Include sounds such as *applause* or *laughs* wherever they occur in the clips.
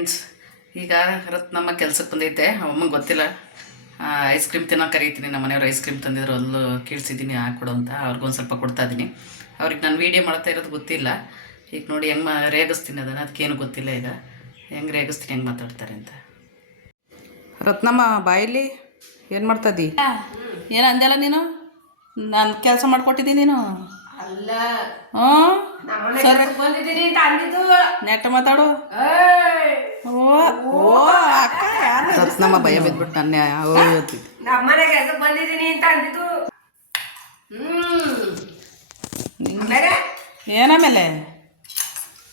Friends ಈಗ ರತ್ನಮ್ಮ ಕೆಲ್ಸಕ್ಕೆ ಬಂದೈತೆ. ಅಮ್ಮಂಗೆ ಗೊತ್ತಿಲ್ಲ. ಐಸ್ ಕ್ರೀಮ್ ತಿನ್ನೋ ಕರೀತೀನಿ. ನಮ್ಮ ಮನೆಯವ್ರು ಐಸ್ ಕ್ರೀಮ್ ತಂದಿದ್ರು. ಅಲ್ಲೂ ಕೀಳ್ಸಿದ್ದೀನಿ ಹಾಕ್ಕೊಡು ಅಂತ. ಅವ್ರಿಗೊಂದು ಸ್ವಲ್ಪ ಕೊಡ್ತಾ ಇದ್ದೀನಿ ಅವ್ರಿಗೆ ನಾನು ವೀಡಿಯೋ ಮಾಡ್ತಾ ಇರೋದು ಗೊತ್ತಿಲ್ಲ. ಈಗ ನೋಡಿ ಹೆಂಗೆ ಮಾ ರೇಗಿಸ್ತೀನಿ ಅದನ್ನು. ಅದಕ್ಕೇನು ಗೊತ್ತಿಲ್ಲ ಈಗ. ಹೆಂಗೆ ರೇಗಿಸ್ತೀನಿ ಹೆಂಗೆ ಮಾತಾಡ್ತಾರೆ ಅಂತ. ರತ್ನಮ್ಮ ಬಾಯಲ್ಲಿ ಏನು ಮಾಡ್ತದಿ ಏನು ಅಂದಲ್ಲ ನೀನು? ನಾನು ಕೆಲಸ ಮಾಡಿಕೊಟ್ಟಿದ್ದೀನಿ ನೀನು. ಅಲ್ಲ. ಹ್ಞೂ ಸರಿ. ಬಂದಿದ್ದೀನಿ ಅಂತ ಅಂದಿದ್ದು. ನೆಟ್ಟ ಮಾತಾಡು. ಏಯ್! ಓ ಓ ಅಕ್ಕ ರತ್ನಮ್ಮ ಭಯ ಬಿದ್ಬಿಟ್ಟು ನನ್ನ ಓ ಇವತ್ತಿದ್ದು ನಮ್ಮನೆ ಕೆಲ್ಸಕ್ಕೆ ಬಂದಿದ್ದೀನಿ ಅಂತ ಅಂದಿದ್ದು. ಆಮೇಲೆ? ಏನಾಮೇಲೆ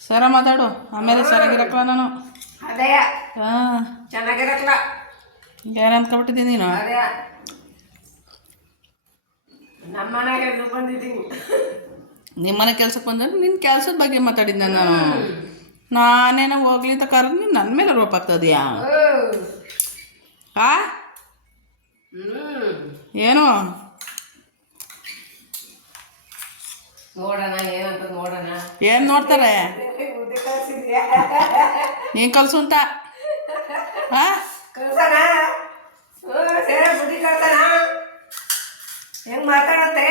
ಸರ ಮಾತಾಡು. ಆಮೇಲೆ ಸರಿಗಿರಕ್ಕಲ್ಲ ನಾನು. ಅದೇ. ಹಾಂ. ಚೆನ್ನಾಗಿರಕ್ಲ. ಏನು ಅಂದ್ಕೊಬಿಟ್ಟಿದ್ದೀನಿ ನೀನು? ಅದೇ. ನಮ್ಮನೆ ಕೆಲ್ಸಕ್ಕೆ ಬಂದಿದ್ದೀನಿ. ನಿಮ್ಮ ಮನೆ ಕೆಲ್ಸಕ್ಕೆ ಬಂದ್ರೆ ನಿನ್ನ ಕೆಲಸದ ಬಗ್ಗೆ ಮಾತಾಡಿದ್ದೆ ನಾನು. ನಾನೇನೋ ಹೋಗ್ಲಿ ಅಂತ ಕರೆದು ನೀನು ನನ್ನ ಮೇಲೆ ರೋಪ್ ಆಗ್ತದ್ಯಾ ಓ. ಆ? ಏನು? ನೋಡೋಣ ಏನಂತ ನೋಡೋಣ. ಏನು ನೋಡ್ತಾರೆ? ನೀನು ಕಲ್ಸು ಅಂತ. ಹಾಂ ಹೆಂಗ್ ಮಾತಾಡತ್ತೆ?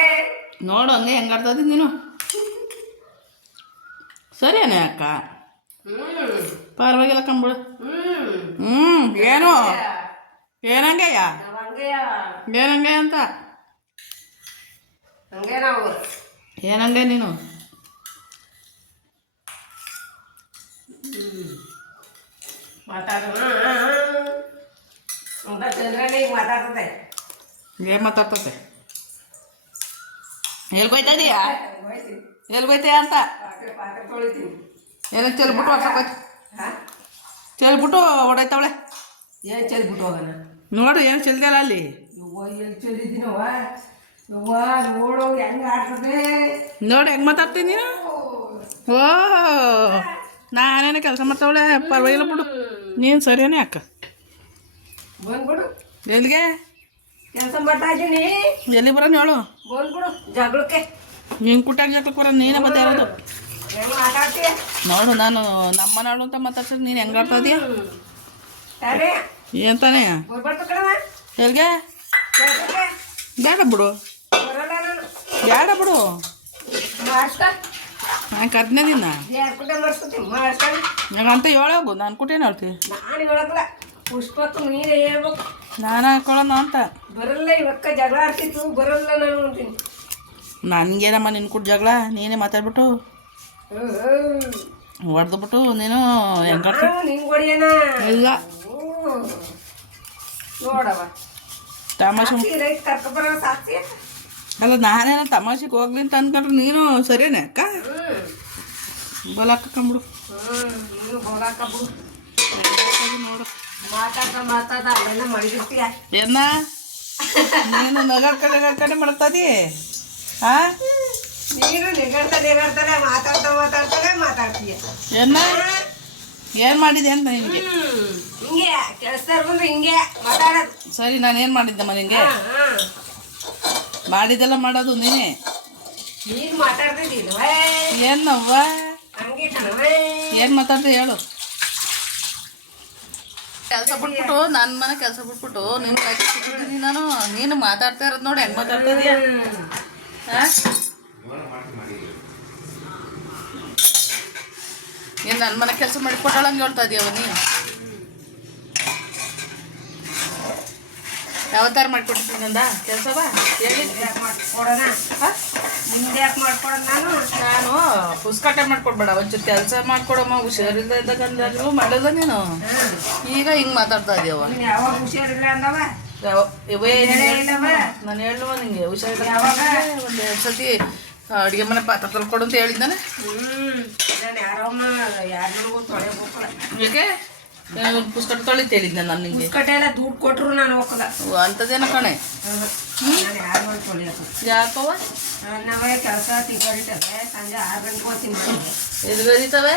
ನೋಡು ಹಂಗೆ ಹೆಂಗಾಡ್ತದಿ ನೀನು. ಸರಿಯಾನೆ ಅಕ್ಕ? ಹ್ಮ್. ಪರವಾಗಿಲ್ಲ ಕಂಬಿಡು ಹ್ಮ್. ಹ್ಞೂ ಏನು? ಏನಂಗೆಯ? ನಾವ್ ಏನಂಗೆ ಅಂತ? ಹಂಗೆ ನಾವು. ಏನಂಗೆ ನೀನು? ಮಾತಾಡೋಣ? ಅಂತ ಚಂದ್ರನೇ ಈಗ ಮಾತಾಡ್ತದೆ ಹೇಳ್ಕೊಯ್ತಾ ಮಾತಾಡ್ತತೆ ಎಲ್ಗೋಯ್ತಾ ಇದೀಯಾ? ಬೈತೆ ಅಂತ? ಏನೋ ಚೆಲ್ಬಿಟ್ಟು ಹೊಡ್ಸೋಕೋಯ್ತು ಹಾ ಚೆಲ್ಬಿಟ್ಟು ಹೊಡೈತವಳೆ ಏನು ಚೆಲ್ಬಿಟ್ಟು ಹೋಗೋಣ ನೋಡು ಏನು ಚೆಲ್ದಲ್ಲ ಅಲ್ಲಿ? ನೋಡಿ ಹೆಂಗೆ ಮಾತಾಡ್ತೀನಿ ನೀನು? ಓ ನಾನೇನು ಕೆಲಸ ಮಾಡ್ತಾವಳೆ? ಪರವಾಗಿಲ್ಲ ಬಿಡು. ನೀನು ಸರಿಯಾನೇ ಅಕ್ಕ. ಬಂದ್ಬಿಡು ಎಲ್ಲಿಗೆ? ಕೆಲಸ ಮಾಡ್ತಾ ಇದ್ದೀನಿ. ಎಲ್ಲಿ ಬರೋಣ ಹೇಳು ಬಂದ್ಬಿಡು ಜಗಳಕ್ಕೆ. ನೀನು ಕುಟ್ಟಾಗ ಜಗಳಕ್ಕೆ ಬರೋದು ನೀನೇ ಮತ್ತೆ ಇರೋದು ಹೆಂಗ್ ನೋಡು ನಾನು ನಮ್ಮ ನಾಡು ಅಂತ ಮಾತಾಡ್ಸಿದ್ರೆ ನೀನು ಹೆಂಗೆ ಆಡ್ತಾ ಇದೀಯ? ತಾನೇ. ಎಲ್ಗೆ? ಬೇಡ ಬಿಡು. ಬೇಡ ಬಿಡು. ನಾನು ಕದ್ನೆ ದಿನ ಅಂತ ಹೇಳೋಗು ನಾನು ಕುಟೇನು ಹೇಳ್ತೀವಿ ಪುಷ್ಪತ್ತು ನೀನೇ ಹೇಳ್ಬೇಕು. ನಾನು ಹಾಕೊಳ್ಳೋಣ ಅಂತ. ಬರಲ್ಲ ಇವಕ್ಕ ಜಗಳ ಆಡ್ತಿತ್ತು ಬರಲ್ಲ ನಾನು ಅಂತೀನಿ. ನನಗೇನಮ್ಮ ನಿನ್ನ ಕೂಡ ಜಗಳ? ನೀನೇ ಮಾತಾಡ್ಬಿಟ್ಟು. ಹೊಡೆದ್ಬಿಟ್ಟು ನೀನು ನಿಂಗೆ ಇಲ್ಲ. ತಮಾಷೆ ಅಲ್ಲ ನಾನೇನೋ ತಮಾಷೆಗೆ ಹೋಗ್ಲಿ ಅಂತ ಅನ್ಕೊಂಡ್ರೆ ನೀನು ಸರಿನೆ ಅಕ್ಕ? ಹ್ಮ್. ಬಲ ಹಾಕೊಂಬಿಡು ಹ್ಮ್ ನೀನು ಹೋಗಾಕ ಬಿಡು ನೋಡು. ಏನ? ನೀನು ನಗಾಡ್ಕಡೆ ಮಾಡ್ತಾದಿ ಹಾ ನೀನು ನಿಗಡ್ತಾ ನಿಗಡ್ತಾನೆ ಮಾತಾಡ್ತಾ ಮಾತಾಡ್ತಾನೆ ಮಾತಾಡ್ತೀಯ. ಏನ ಏನು ಮಾಡಿದೆ ಅಂತ ನಿನಗೆ? ಹಿಂಗೆ ಕೆಲ್ಸದವ್ರು ಬಂದ್ರೆ ಹಿಂಗೆ ಮಾತಾಡೋದು. ಸರಿ ನಾನು ಏನು ಮಾಡಿದ್ದಮ್ಮ ನಿನಗೆ? ಮಾಡಿದೆಲ್ಲ ಮಾಡೋದು ನೀನೇ? ನೀನು ಮಾತಾಡ್ತಿದ್ದೀನವೇ ಏನವ್ವ? ಹಂಗೆ ಕಣವೇ ಏನು ಮಾತಾಡ್ದೆ ಹೇಳು. ಕೆಲಸ ಬಿಟ್ಬಿಟ್ಟು ನನ್ನ ಮನೆ ಕೆಲಸ ಬಿಟ್ಬಿಟ್ಟು ನಿನ್ನ ನಾನು. ನೀನು ಮಾತಾಡ್ತಾ ಇರೋದು ನೋಡಿ ಹೆಂಗೆ ಮಾತಾಡ್ತಾ ಇದೀಯ? ಹಾಂ ನೀನು ನನ್ನ ಮನೆ ಕೆಲಸ ಮಾಡಿ ಕೊಟ್ಟಳಂಗೆ ಹೇಳ್ತಾ ಇದೀಯವ ನೀ ಯಾವತ್ತಾರು ಮಾಡ್ಕೊಡ್ತೀನಿ ನಂದ? ಕೆಲಸ ಬಾ ಹೇಳಿ ನಿಮ್ದು ಯಾಕೆ ಮಾಡ್ಕೊಡೋಣ ನಾನು? ನಾನು ಮಾಡ್ಕೊಡ್ಬೇಡ ಒಂಚೂರು ಕೆಲಸ ಮಾಡ್ಕೊಡಮ್ಮ ಹುಷಾರಿಲ್ಲ ಇದ್ದಾಗ ಅಂದಾಗಲೂ ಮಾಡೋದ ನೀನು. ಈಗ ಹಿಂಗೆ ಮಾತಾಡ್ತಾ ಇದೀಯವ ನೀನು ಯಾವಾಗ ಹುಷಾರಿಲ್ಲ ಅಂದವ? ನಾನು ಹೇಳುವ ನಿಂಗೆ ಹುಷಾರಿಲ್ಲ ಒಂದು ಎರಡು ಸತಿ ಅಡುಗೆ ಮನೆ ಪಾತ್ರ ತೊಳ್ಕೊಡು ಅಂತ ಹೇಳಿದ್ದಾನೆ. ಪುಸ್ತಕ ತೊಳಿತ ಹೇಳಿದ್ದೆ ನಾನು ನಿಂಗೆ. ಮುಸ್ಕಟ್ಟೆ ಎಲ್ಲ ದುಡ್ಡು ಕೊಟ್ರು ನಾನು ಹೋಗಲ್ಲ ಅಂಥದ್ದೇನ ಕಣೆ. ನಾನು ಯಾರು ತೊಳೆಯಕ್ಕೆ ಯಾಕವ್ವ? ನಾವೇ ಕೆಲಸ ತಿಳ್ಕೊಂಡಿರ್ತವೆ ಸಂಜೆ ಆರು ಗಂಟೆಗೆ ಹೋಗ್ತೀನಿ ಎಲ್ಲಿ ಎಲ್ಗರಿತವೆ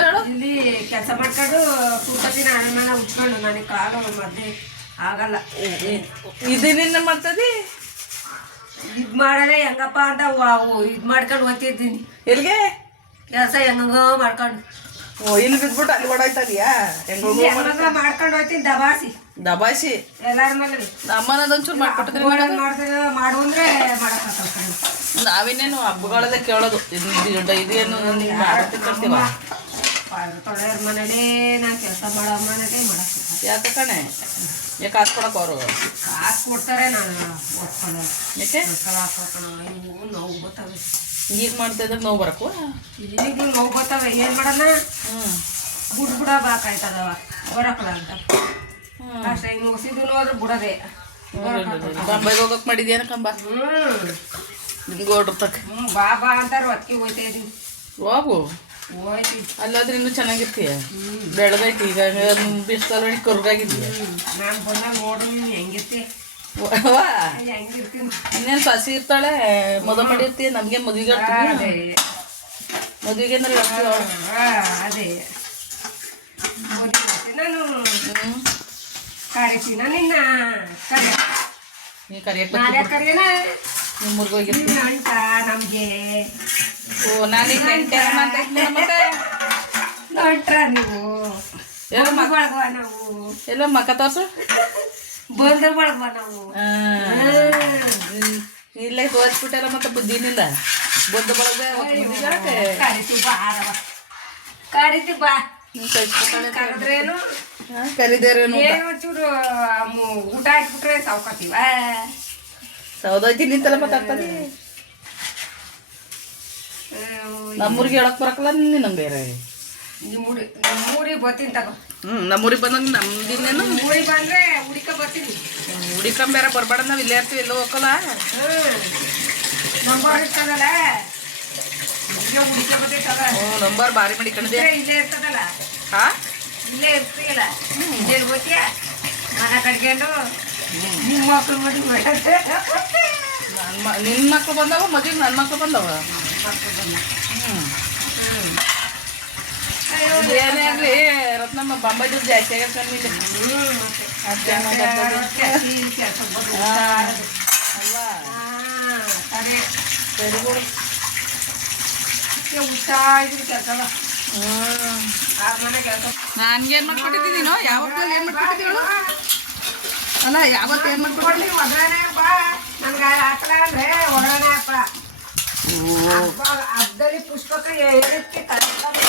ಹೇಳು? ಇಲ್ಲಿ ಕೆಲಸ ಮಾಡ್ಕೊಂಡು ಕೂತ್ಕೊತೀನಿ ಅನ್ನ ಉಚ್ಕೊಂಡು ನನಗೆ ಕಾಲು ಮಧ್ಯೆ ಆಗಲ್ಲ. ಇದನ್ನೇನು ಮಾಡ್ತದೆ ಇದು ಮಾಡಲ್ಲ ಹೆಂಗಪ್ಪ ಅಂತ ಇದು ಮಾಡ್ಕೊಂಡು ಓದ್ತಿದ್ದೀನಿ ಎಲ್ಲಿಗೆ? ಕೆಲಸ ಹೆಂಗೋ ಮಾಡ್ಕೊಂಡು. ಓ ಇಲ್ಲಿ ಬಿದ್ಬಿಟ್ಟು ಅಲ್ಲಿ ಹೆಂಗ ಮಾಡ್ಕೊಂಡು ಹೋಗ್ತೀನಿ ದಬಾಸಿ. ದಬಾಸಿ? ಎಲ್ಲಾರ ಮೇಲೆ ನಮ್ಮನದ ಒಂಚೂರು ಮಾಡ್ಕೊಟ್ಟಿದ್ರಿ ಮಾಡ್ತೀವಿ ಮಾಡು ಅಂದ್ರೆ ಮಾಡಕ್ ನಾವಿನ್ನೇನು ಹಬ್ಬಗಳಲ್ಲೇ ಕೇಳೋದು. ಇದು ಇದು ಇದೇನು ನಾನು ಕಳ್ತೀವ? ತೊಳೆಯರ್ ಮನೇಲೇ ನಾ ಕೆಲಸ ಮಾಡೋ ಮನೇಲೇ ಮಾಡಕ್ ಯಾಕೆ ಕಣೆ? ಯಾಕೆ ಕಾಸು ಕೊಡಕ್ಕೆ ಅವರು? ಕಾಸು ಕೊಡ್ತಾರೆ ನಾನು ಒಪ್ಕೊಳ್ಳೋ ಯಾಕೆ? ಹಾಕೋಣ ನೋವು ಬರ್ತವೆ ಈಗ ಮಾಡ್ತಾ ಇದ್ರೆ ನೋವು ಬರಕು ಈಗಲೂ ನೋವು ಬರ್ತವೆ ಏನು ಮಾಡೋಣ? ಹ್ಞೂ ಬುಡ್ ಬುಡ ಬಾಕಾಯ್ತದವ ಬರಕಲ್ಲ ಅಂತ. ಅಷ್ಟೇ ಬಿಡದೆ. ಬಾಂಬೈಗೆ ಹೋಗಕ್ಕೆ ಮಾಡಿದ್ಯಾನ ಕಂಬ? ಹ್ಞೂ ನಿಮ್ಗೆ ಓಡ್ರ ತಕ್ಕ ಹ್ಮ್ ಬಾ ಬಾ ಅಂತಾರ ಹೊತ್ತಿಗೆ ಹೋಯ್ತಾ ಇದೀವಿ ಹೋಗು. ಹೋಯ್ತಿ ಅಲ್ಲಾದ್ರೆ ಇನ್ನೂ ಚೆನ್ನಾಗಿರ್ತೀಯ? ಬೆಳ್ದೈತಿ ಈಗ ಬಿಸಿಲಲ್ಲಿ ಕರ್ಗಾಗಿದ್ದೀಯ ಹ್ಮ್ ನಾನು ಬಂದಾಗ ನೋಡ್ರಿ ಹೆಂಗಿರ್ತಿ? ಇನ್ನೇನು ಸಸಿ ಇರ್ತಾಳೆ? ಮದುವೆ ಮಾಡಿರ್ತೀಯ? ನಮಗೆ ಮದುವೆಗೆ ಮದುವೆಗೆ ಅಂದ್ರೆ ಅದೇ. ನಾನು ಹ್ಞೂ ಕರಿತೀನ ನಿನ್ನ? ಕರೆ. ನೀ ಕರಿಯಕ್ಕೆ ಕರೆಯನ? ನಿಮ್ಮ ನಮಗೆ. ಓ ನಾನೀಗ ಮತ್ತೆ ನೀವು. ಎಲ್ಲ ಬಂದು ನಾವು. ಎಲ್ಲ ಮಕ್ಕ ತೋರ್ಸು? ಬಂದು ನಾವು. ಇಲ್ಲೇ ತೋರಿಸ್ಬಿಟ್ಟೆಲ್ಲ ಮತ್ತೆ ಬುದ್ಧಿನಿಲ್ಲ ಬುದ್ಧ ಬಳಗ ಕರಿತು ಬಾ ಕರಿತು ಬಾ. ಕಳಿಸ್ಬಿಟ್ಟಾಳೆ ಕರೆದ್ರೇನು ಕರಿದೇರೇನು ಏನು? ಚೂರು ಊಟ ಹಾಕ್ಬಿಟ್ರೆ ಸಾವ್ಕೊತೀವ? ಸೌದೈತಿ ನಿಂತಲ್ಲ ಮಾತಾಡ್ತದೆ ನಮ್ಮೂರಿಗೆ ಹೇಳಕ್ ಬರಕಲ್ಲ ನಿನ್ನ ಬೇರೆ. ನಿಮ್ಮೂರಿ ನಿಮ್ಮೂರಿಗೆ ಬರ್ತೀನಿ ತಗೋ. ಹ್ಞೂ ನಮ್ಮೂರಿಗೆ ಬಂದಂಗೆ ನಮ್ದಿನ್ನೇನು ನಿಮ್ಮೂರಿಗೆ ಬಂದ್ರೆ ಹುಡಿಕ ಬರ್ತೀನಿ. ಹುಡಿಕಂಬೇರೆ ಬೇರೆ ಬರ್ಬೇಡ ನಾವು ಇಲ್ಲೇ ಇರ್ತೀವಿ ಎಲ್ಲೋ ಹೋಗಲ್ಲ. ಹ್ಮ್ ನಂಬರ್ ಇರ್ತದಲ್ಲ? ಈಗ ಹುಡಿಕ ಬರ್ತೈತಲ್ಲ ಹ್ಞೂ ನಂಬರ್ ಭಾರಿ ಮಾಡಿಕೊಂಡಿದೆ ಇಲ್ಲೇ ಇಲ್ಲೇ ಇರ್ತದಲ್ಲ? ಹಾ? ಇಲ್ಲೇ ಇರ್ತೀಯಲ್ಲ? ಇಲ್ಲೇ ಹೋಗ್ತೀಯ ಮನ ಕಟ್ಕೊಂಡು ನಿಮ್ಮ ಮಕ್ಳು ಮದುವೆ ನನ್ನ ಮ ನಿನ್ನ ಮಕ್ಳು ಬಂದವ ಮದುವೆ ನನ್ನ ಮಕ್ಳು ಬಂದವ? ಮಕ್ಳು ಬಂದ ಹ್ಞೂ ಹ್ಮ್. ಏನೇ ಆಗಲಿ, ರತ್ನಮ್ಮ ಬಾಂಬೈ ದುಡ್ಡು ಜಾಸ್ತಿ ಬಂದು ಅಲ್ವಾ ಸರಿ ಬಿಡು. ಆ ನನ್ಗೇನು ಮಾಡ್ಕೊಟ್ಟಿದ್ದೀನೋ ಯಾವತ್ತಲ್ಲಿ ಏನು ಮಾಡ್ಕೊಟ್ಟಿದ್ದೀವಳು ಅಲ್ಲ, ಯಾವತ್ತು ಏನು ಮಾಡ್ಕೊಟ್ಟು ಕೊಡ್ಲಿ ಒಗ್ಗರಣೆ ನನ್ಗೆ ಅಂದ್ರೆ ಒಗ್ಗರಣೆ ಹಾಕ ಅದ್ದಲ್ಲಿ ಪುಷ್ಪಕ ಏನಕ್ಕೆ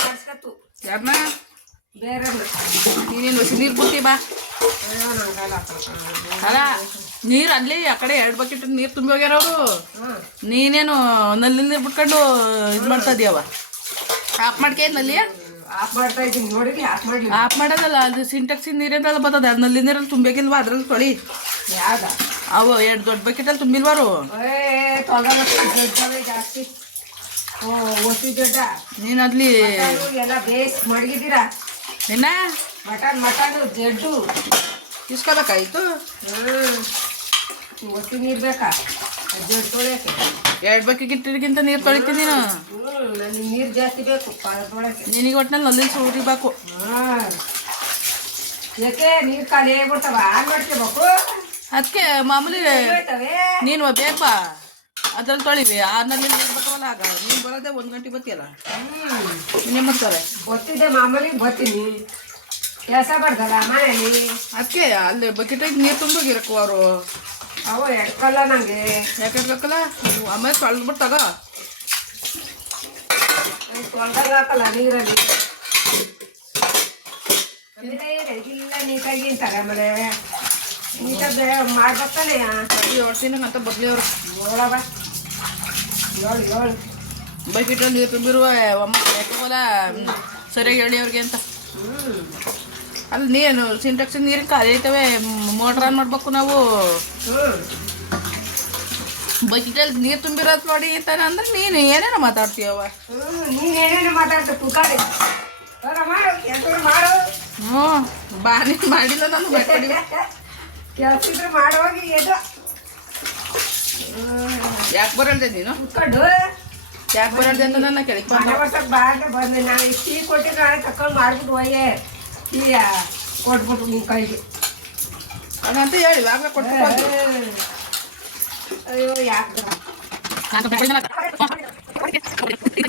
ಕಳ್ಸ್ಕತ್ತು ಯಾರನ್ನ ಬೇರೆ ನೀನೇನು ಹೊಸ ನೀರು ಬಿಡ್ತೀವಿ ಬಾ. ಅಲ್ಲ ನೀರು ಅಲ್ಲಿ ಆ ಕಡೆ ಎರಡು ಬಕೆಟ್ ನೀರು ತುಂಬಿ ಹೋಗ್ಯಾರ ಅವರು. ನೀನೇನು ನಲ್ಲಿ ನೀರು ಬಿಟ್ಕೊಂಡು ಇದು ಮಾಡ್ತಾ ಇದೀಯವ ಆಫ್ ಮಾಡ್ಕೆ ನಲ್ಲಿ ಆಫ್ ಮಾಡ್ತಾ ಇದ್ದೀನಿ ಆಫ್ ಮಾಡೋದಲ್ಲ ಅದು ಸಿಂಟೆಕ್ಸಿನ ನೀರೇನಲ್ಲ ಬರ್ತದೆ ಅದು ನಲ್ಲಿ ನೀರಲ್ಲಿ ತುಂಬೇಕಿಲ್ವಾ ಅದ್ರಲ್ಲಿ ತೊಳಿ. ಯಾವ್ದ? ಅವು ಎರಡು ದೊಡ್ಡ ಬಕೆಟಲ್ಲಿ ತುಂಬಿಲ್ವಾರು? ಜಾಸ್ತಿ. ನೀನು ಅಲ್ಲಿ ಎಲ್ಲ ಬೇಸ್ ಮಡಗಿದ್ದೀರಾ? ನಿನ್ನ? ಮಟನ್ ಮಟನ್ ಜಡ್ಡು. ಇಸ್ಕೋಬೇಕಾಯ್ತು? ಒಸಿ ನೀರು ಬೇಕಾ? ಜಡ್ಡು ತೊಳೆಯಕ್ಕೆ ಎರಡು ಬಕೆಟ್ಗಿಂತ ನೀರು ತೊಳಿತೀನಿ ನೀನು? ನನಗೆ ನೀರು ಜಾಸ್ತಿ ಬೇಕು ತೊಳೆಯಕ್ಕೆ ನಿನಗೆ ಒಟ್ಟಿನಲ್ಲಿ ನಲ್ಲಿ ಸುರಿಬೇಕು ಹಾಂ ಯಾಕೆ ನೀರು ಖಾಲಿ ಆಗ್ಬಿಡ್ತಾವ? ಆನ್ ಮಾಡ್ಕೋಬೇಕು ಅದಕ್ಕೆ ಮಾಮೂಲಿ ನೀನು ಬೇಕ ಅದ್ರಲ್ಲಿ ತೊಳಿವಿ. ಆರ್ನಲ್ಲಿ ಬರ್ತಾವಲ್ಲ ಆಗ. ನೀನು ಬರೋದೇ ಒಂದು ಗಂಟೆ ಬತ್ತಿಯಲ್ಲ? ಹ್ಮ್. ನಿಮ್ಮ ಮಾಡ್ತಾರೆ? ಗೊತ್ತಿದೆ ಮಾಮೂಲಿ ಬರ್ತೀನಿ ಕೆಲಸ ಬರ್ತಲ್ಲ ಮನೇಲಿ? ಅದಕ್ಕೆ ಅಲ್ಲಿ ಬಕೆಟಾಗಿ ನೀರು ತುಂಬೋಗಿರಕ್ಕು ಅವರು. ಅವು ಎಡ್ಕಲ್ಲ ನನಗೆ ಯಾಕೆ ಬೇಕಲ್ಲ? ಆಮೇಲೆ ತೊಳೆದ್ಬಿಟ್ಟಾಗ ತೊಳ್ದಾಗ ಹಾಕಲ್ಲ ನೀರಲ್ಲಿ. ಆಮೇಲೆ ಇಲ್ಲ ನೀಟಾಗಿ ಮಾಡ್ಬೇಕಲ್ಲ ಮಾಡ್ಬೇಕಾನೆ ಹೇಳ್ತೀನಿ ಅಂತ ಬದಲಿ ಅವರು ನೋಡವ ಏಳು ಏಳು ನೀರು ತುಂಬಿರುವ ಅಮ್ಮ ಯಾಕಲ್ಲ ಸರಿಯಾಗಿ ಹೇಳಿ ಅವ್ರಿಗೆ ಅಂತ ಅದು ಅಲ್ಲಿ ನೀನು ಸಿಂಟೆಕ್ಸ್ ನೀರಿನ ಖಾಲಿ ಐತವೆ ಮೋಟ್ರ್ ಆನ್ ಮಾಡ್ಬೇಕು ನಾವು ಬಕೆಟಲ್ಲಿ ನೀರು ತುಂಬಿರೋದು ನೋಡಿ ಅಂತ ಅಂದ್ರೆ ನೀನು ಏನೇನೋ ಮಾತಾಡ್ತೀಯವ ಹ್ಞೂ ನೀನು ಏನೇನೋ ಮಾತಾಡ್ತ ತುಕಾಡಿ ಬರ ಮಾಡು ಕೆಲಸ ಮಾಡು ಹ್ಞೂ ಬಾ ನೀನು ಮಾಡಿಲ್ಲ ನಾನು ಬಕೆಟ್ ಕೆಲಸ ಮಾಡುವಾಗ ಎದು ಯಾಕೆ ಬರಲ್ದೆ ನೀನು? ಕುತ್ಕೊಂಡು ಯಾಕೆ ಬರಲ್ದೆ ಅಂತ ನನ್ನ ಕೆಳಗೆ ಮನೆ ಬಂದ ವರ್ಷಕ್ಕೆ ಬಾ ಅಂತ ಬಂದೆ. ನಾನು ಈ ಟೀ ಕೊಟ್ಟಿದ್ದು ನಾಳೆ ತಕೊಂಡು ಮಾಡ್ಬಿಟ್ಟು ಹೋಯೆ. ಟೀ ಕೊಟ್ಬಿಟ್ಟು ನಿನ್ನ ಕೈಗೆ. ಹಂಗಂತ ಹೇಳಿ ಯಾವಾಗ ಕೊಟ್ಬಿಟ್ಟು ಅಯ್ಯೋ ಯಾಕೆ ನಾನು *laughs*